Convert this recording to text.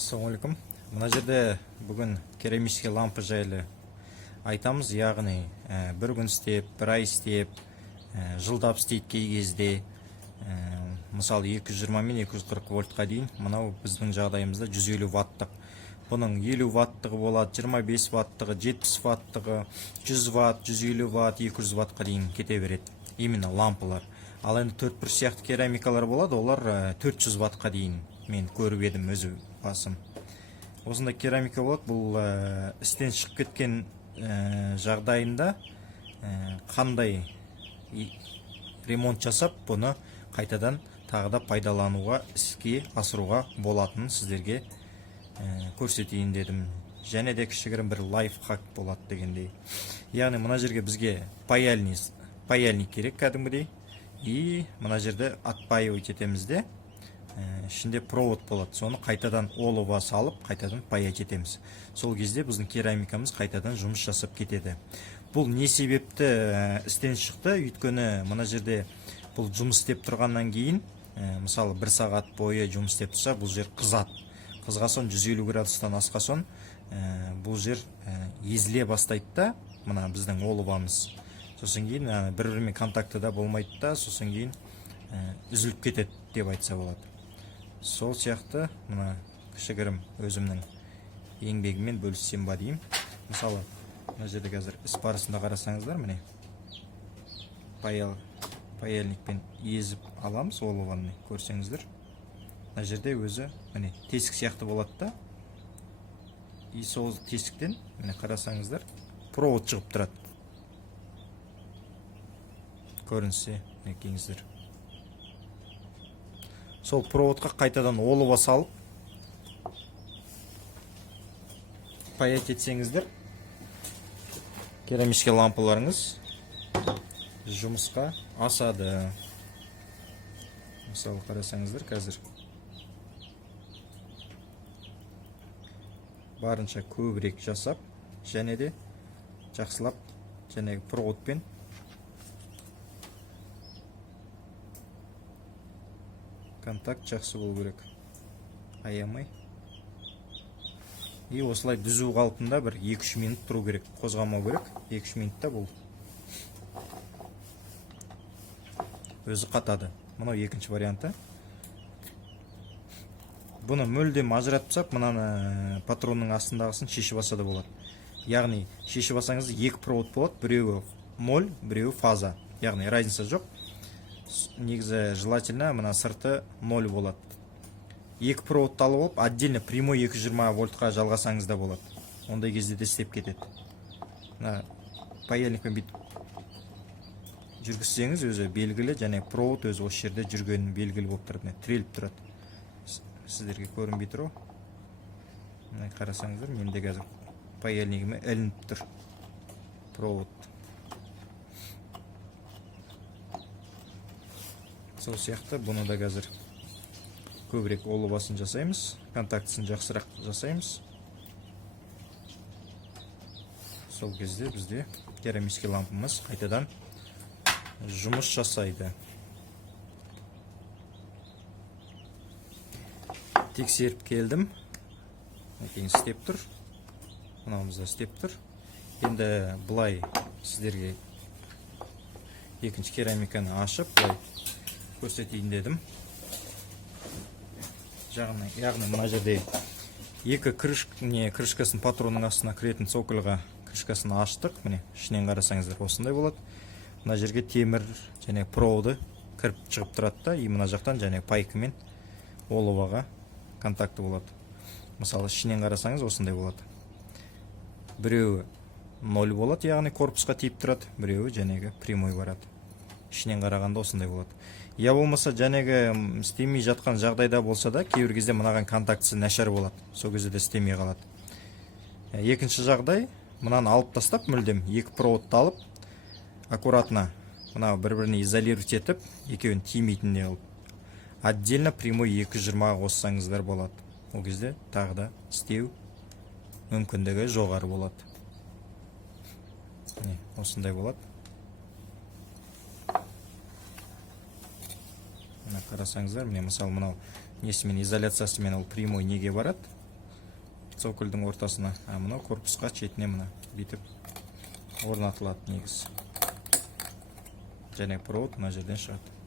Ассалаумалейкум. Мына жерде бүгін керамический лампа жайлы айтамыз. Яғни бір күн істеп, бір ай істеп, жылдап істейді кей кезде. Мысалы 220 мен 240 вольтқа дейін. Мынау біздің жағдайымызда 150 ваттық. Бұның 50 ваттығы болады, 25 ваттығы, 70 ваттығы, 100 ватт, 150 ватт, 200 ваттқа дейін кете береді. Именно лампалар. Ал енді 4-1 сияқты керамикалар болады, олар 400 ваттқа дейін мен көріп едім өзі басым. Осында керамика болады, бұл істен шығып кеткен жағдайында қандай ремонт жасап, бұны қайтадан тағы да пайдалануға, іске асыруға болатынын сіздерге көрсетейін дедім. Және де кішігірім бір лайфхак болады дегендей. Яғни мына жерге бізге паяльник керек кәдімгідей. И мына жерде отпаивать етемізде. Ішінде провод болады. Соны қайтадан олова салып, қайтадан паять етеміз. Сол кезде біздің керамикамыз қайтадан жұмыс жасап кетеді. Бұл не себепті істен шықты? Өйткені мына жерде бұл жұмыс істеп тұрғаннан кейін, мысалы 1 сағат бойы жұмыс істеп тұрса, бұл жер қызады. Қызғасын 150 градустан асқасын, бұл жер езіле бастайды да, мына біздің оловамыз. Сосын кейін бір-бірімен контактыда болмайды да, сосын кейін үзіліп кетеді деп айтса болады. Сол сияқты мына кішігірім өзімнің еңбегіммен бөліссем ба деймін. Мысалы, мына жерде қазір іс барысында қарасаңыздар, міне паяльникпен езіп аламыз олованы, көрсеңіздер. Мына жерде өзі міне тесік сияқты болады да. И сол тесіктен міне қарасаңыздар, провод шығып тұрады. Көрінсе, екеңіздер. Сол проводқа қайтадан олова салып паять етсеңіздер, керамический лампаларыңыз жұмысқа асады. Мысалы қарасаңыздар, қазір барынша көбірек жасап, және де жақсылап, және проводпен контакт жақсы болу керек, аямай. И осылай дүзу қалпында бір 2-3 минут тұру керек, қозғамау керек. 2-3 минутта бұл өзі қатады. Мынау екінші варианты. Бұны мүлдем ажыратсақ, мынаны патронның астындағысын шешіп алса да болады. Яғни шешіп алсаңыз 2 провод болады, біреуі ноль, біреуі фаза. Яғни разница жоқ. Негізі желательно мына сырты 0 болады. 2 проводты алып алып, отдельно прямой 220 вольтқа жалғасаңыз да болады. Ондай кезде де істеп кетеді. Паяльникпен бүйтіп жүргізсеңіз өзі белгілі, және провод өзі осы жерде жүргенін белгілі болып тұрады, тіреліп тұрады. Сіздерге көрінбей тұр. Қарасаңыздар, менде қазір паяльнигіме ілініп тұр провод. Сол сияқты бұны да қазір көбірек оловасын жасаймыз, контактысын жақсырақ жасаймыз. Сол кезде бізде керамический лампамыз қайтадан жұмыс жасайды. Тексеріп келдім. Екен істеп тұр. Мынауымызда істеп тұр. Енді бұлай сіздерге екінші керамиканы ашып, бұлай көрсетейін дедім. Яғни мына жерде екі крышкасын патронның астына кіретін цокольға крышкасын аштық. Міне ішінен қарасаңыздар осындай болады. Мына жерге темір және проводы кіріп шығып тұрады да, и мына жақтан және пайкымен оловаға контакты болады. Мысалы ішінен қарасаңыз осындай болады. Біреуі 0 болады, яғни корпусқа тиіп тұрады, біреуі жәнегі прямой барады. Ішінен қарағанда осындай болады. Я болмаса жәнегі істемей жатқан жағдайда болса да, кейбір кезде мынаған контактысы нашар болады. Сол кезде де істемей қалады. Екінші жағдай, мынаны алып тастап, мүлдем 2 проводты алып, аккуратно мына бір-біріне изолировать етіп, екеуін тимейтіндей алып, отдельно прямой 220-ға қоссаңыздар болады. Ол кезде тағы да істеу мүмкіндігі жоғары болады. Осындай болады. Қарасаңыздар, міне мысалы мынау несімен изоляциясымен ол прямой неге барады, цокольдың ортасына, мынау корпусқа шетіне мына бүйтіп орнатылады негізі. Және провод мына жерден шығады.